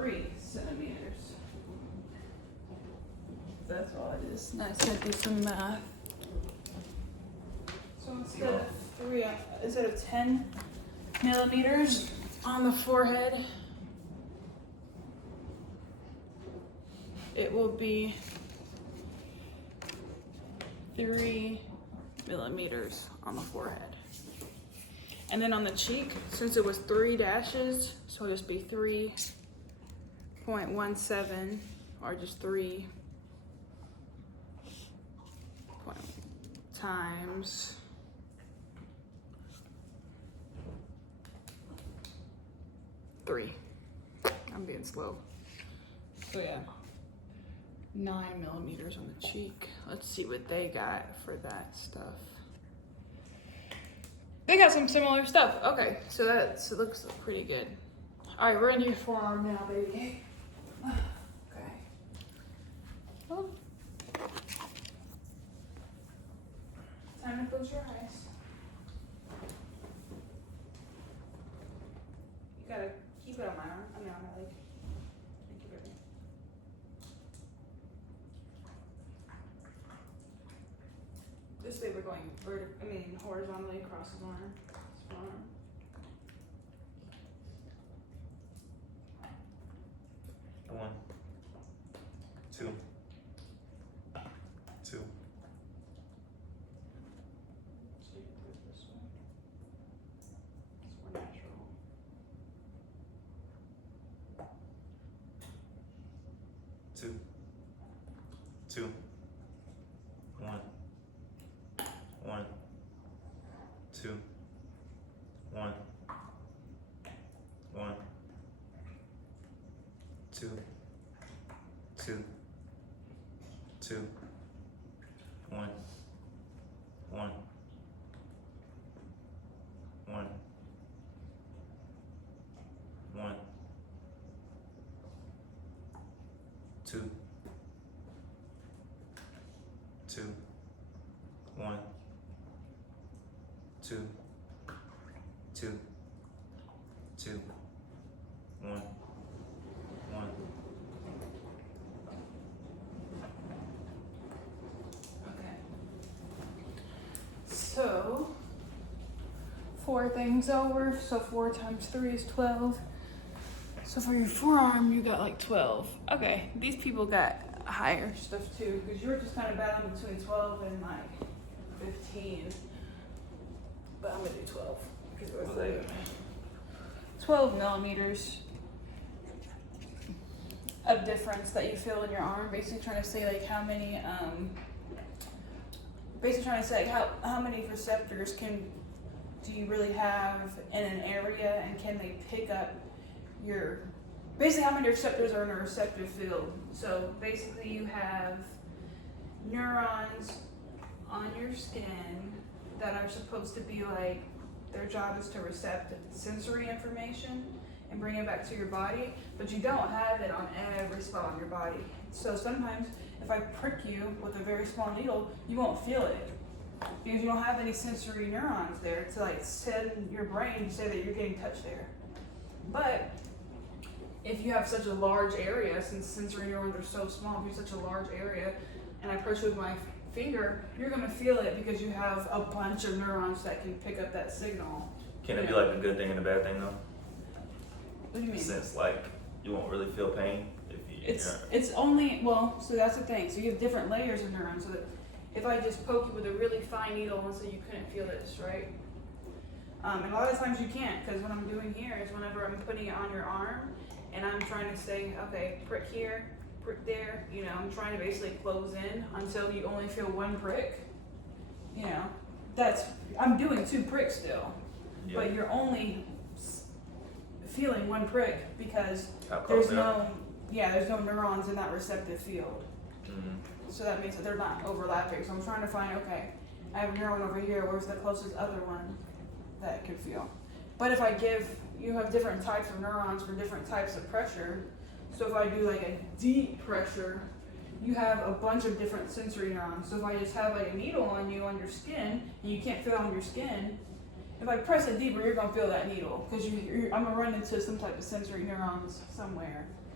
3 centimeters. That's all it is. Now it's gonna do some math. So instead of 10 millimeters on the forehead, it will be 3 millimeters on the forehead. And then on the cheek, since it was 3 dashes, so it'll just be 3.17 or just 3 times 3. I'm being slow. So yeah, 9 millimeters on the cheek. Let's see what they got for that stuff. They got some similar stuff. Okay, so it looks pretty good. All right, we're in your forearm now, baby. Okay. Oh. Time to close your eyes. You gotta keep it on my arm. I mean, on my leg. Keep it. This way we're going horizontally across his arm. His arm. One, two, two. This way. It's more natural. Two, two, one, one, two, one, one, two, two, two, one, one, one, one, two, two, one, two, two, two, one, one. Okay. So 4 things over. So 4 times 3 is 12. So for your forearm, you got like 12. Okay, these people got higher stuff too, because you were just kind of battling between 12 and like 15. But I'm gonna do 12 because it was like 12 millimeters of difference that you feel in your arm. Basically trying to say like how many, how many receptors do you really have in an area, and can they pick up basically how many receptors are in a receptive field. So basically you have neurons on your skin that are supposed to be like, their job is to recept sensory information and bring it back to your body, but you don't have it on every spot on your body. So sometimes if I prick you with a very small needle, you won't feel it because you don't have any sensory neurons there to like send your brain to say that you're getting touched there. But if you have such a large area, since sensory neurons are so small, if you have such a large area, and I press you with my finger, you're gonna feel it because you have a bunch of neurons that can pick up that signal. Can it be like a good thing and a bad thing though? What do you mean? Since like you won't really feel pain if you. It's only, well, so that's the thing. So you have different layers of neurons. So that if I just poke you with a really fine needle, let's say you couldn't feel this, right? And a lot of times you can't, because what I'm doing here is whenever I'm putting it on your arm and I'm trying to say, okay, prick here, prick there, you know, I'm trying to basically close in until you only feel 1 prick. You know, I'm doing 2 pricks still, but you're only feeling 1 prick because there's no neurons in that receptive field. Mm-hmm. So that means that they're not overlapping. So I'm trying to find, okay, I have a neuron over here, where's the closest other one that it could feel? But if you have different types of neurons for different types of pressure. So if I do like a deep pressure, you have a bunch of different sensory neurons. So if I just have like a needle on your skin, and you can't feel it on your skin, if I press it deeper, you're gonna feel that needle because I'm gonna run into some type of sensory neurons somewhere.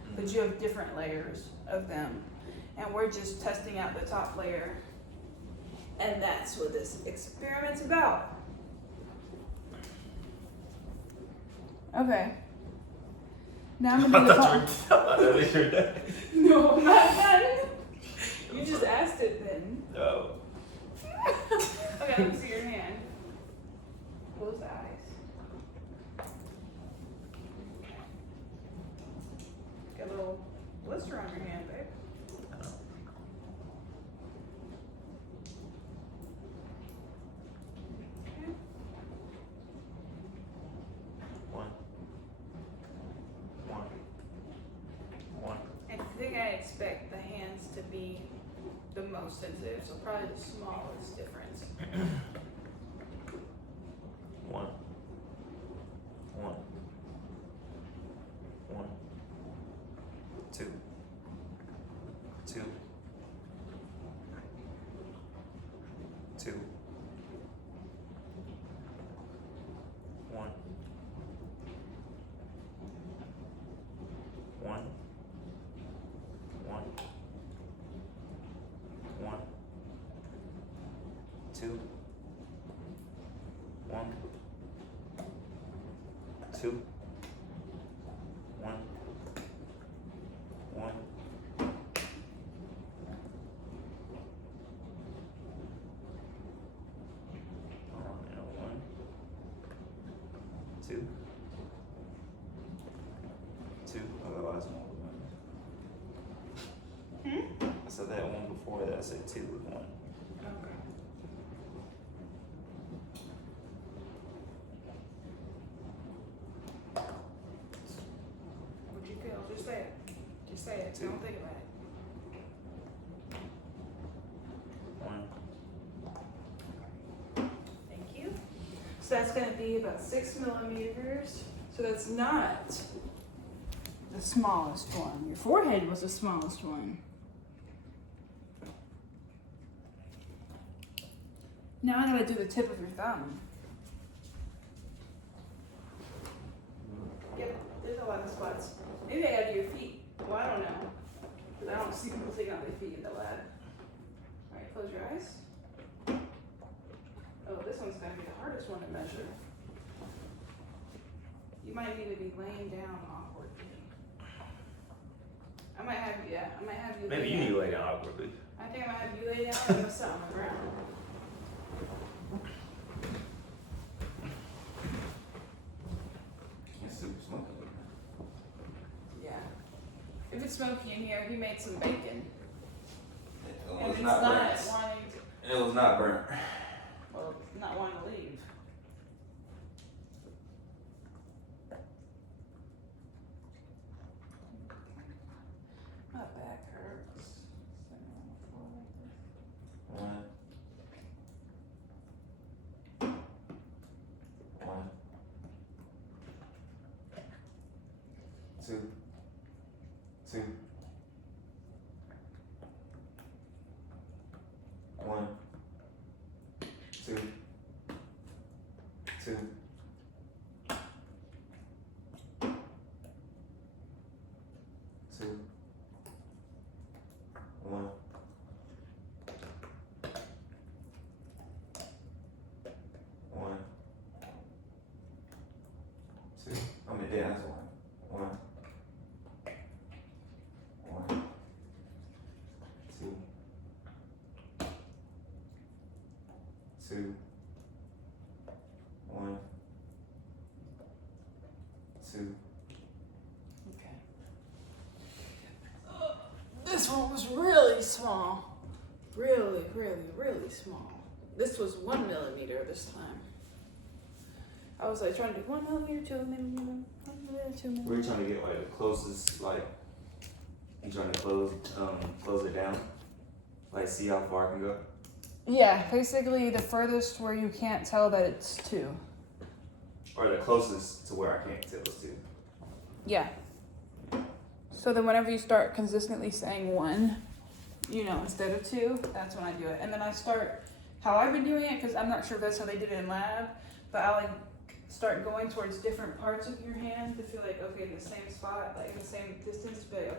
but you have different layers of them. And we're just testing out the top layer. And that's what this experiment's about. Okay. Now I'm gonna do the palm. No, I'm not done. You just asked it then. No. Okay, let me see your hand. Close the eyes. Got a little blister on your hand, babe. Okay. One. I think I expect the hands to be the most sensitive, so probably the smallest difference. One. Two. Two. One. Two. One. Two. One. One. Two. Otherwise, I said that one before that. I said two with one. Okay. What'd you feel? Just say it. Just say it. Two. Don't think about it. One. Thank you. So that's going to be about 6 millimeters. So that's not the smallest one. Your forehead was the smallest one. Now I gotta do the tip of your thumb. Yep, there's a lot of spots. Maybe I gotta do your feet. Well, I don't know. Because I don't see people taking out their feet in the lab. Alright, close your eyes. Oh, this one's gonna be the hardest one to measure. You might need to be laying down awkwardly. I might have you Maybe lay you down. need to lay down awkwardly. I think I might have you lay down and I'm gonna sit on the ground. It's super smoky. Yeah. If it's smoky in here, he made some bacon. It And was it's not not burnt. wanting to, It was not burnt. well, not wanting to leave. My back hurts. Sitting on the floor like this. One. Two. One. Two. One. Two. I mean, yeah, that's one. Two. Okay. This one was really small. Really, really, really small. This was 1 millimeter this time. I was like trying to do 1 millimeter, 2 millimeter, 1 millimeter, 2 millimeter. We're trying to get like the closest, like, you trying to close it down? Like, see how far it can go? Yeah, basically the furthest where you can't tell that it's 2. Or the closest to where I can't tell it's two. Yeah. So then whenever you start consistently saying 1, instead of 2, that's when I do it. And then I start how I've been doing it, because I'm not sure if that's how they did it in lab, but I'll start going towards different parts of your hand to feel like, okay, in the same spot, like in the same distance, but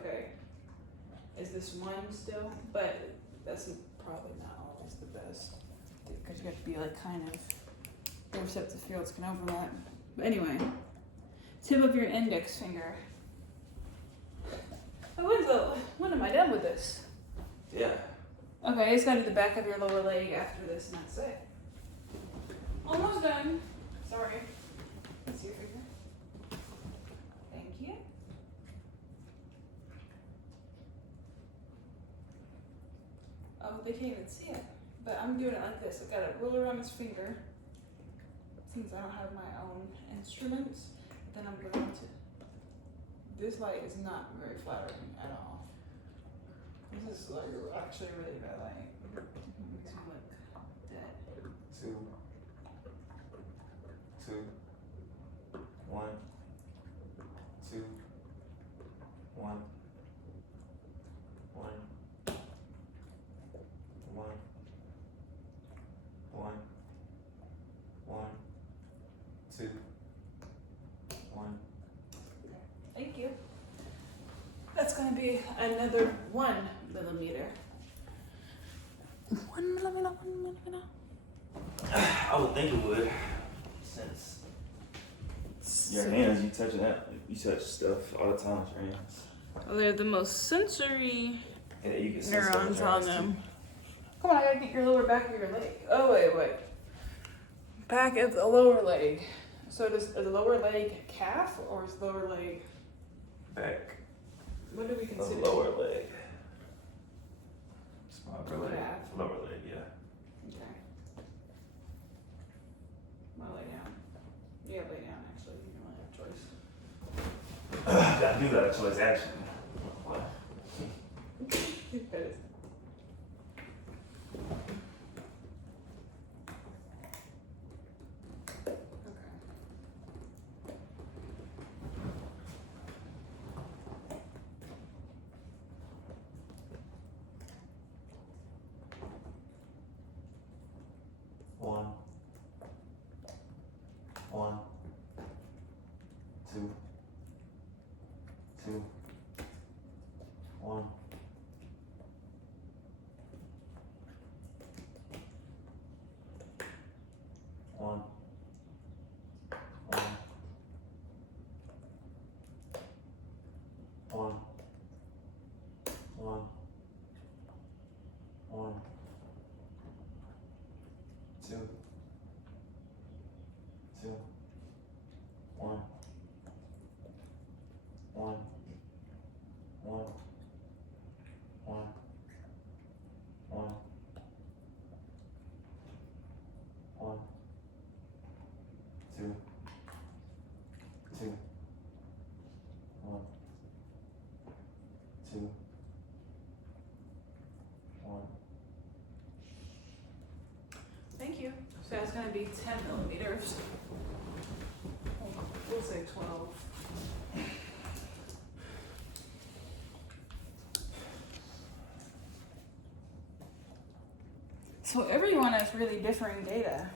this one still, but that's probably not always the best because you have to be like kind of the receptive fields can overlap. But anyway, tip of your index finger. Oh, when am I done with this? Yeah. Okay, it's gotta do the back of your lower leg after this, and that's it. Almost done. Sorry. Let's see your finger. Thank you. Oh, they can't even see it. But I'm doing it like this. I've got a ruler on his finger. Since I don't have my own instruments, then I'm going to. This light is not very flattering at all. This is like actually a really bad light. It makes me look dead. 2, 1, 2, 1, 1, 1, 1, 1, 2, 1. Thank you. That's gonna be another 1 millimeter. 1 millimeter, 1 millimeter. I would think it would, since your hands, you touch that, you touch stuff all the time with your hands. Well, they're the most sensory Yeah, you can sense stuff neurons with your on eyes, them. too. Come on, I gotta get your lower back of your leg. Oh, wait. Back of the lower leg. So is the lower leg calf or is the lower leg? Back What do we of consider? the lower leg. Lower leg. Calf. Lower leg, yeah. Okay. I'm gonna lay down. Yeah, lay down actually. You don't have a choice. I do got a choice, actually. What? One, 2, 1. 1, 1, 1, 2, 1, 1, 1, 1, 1, 2, 1, 2, 1. Thank you. So it's gonna be 10 millimeters. We'll say 12. So everyone has really differing data.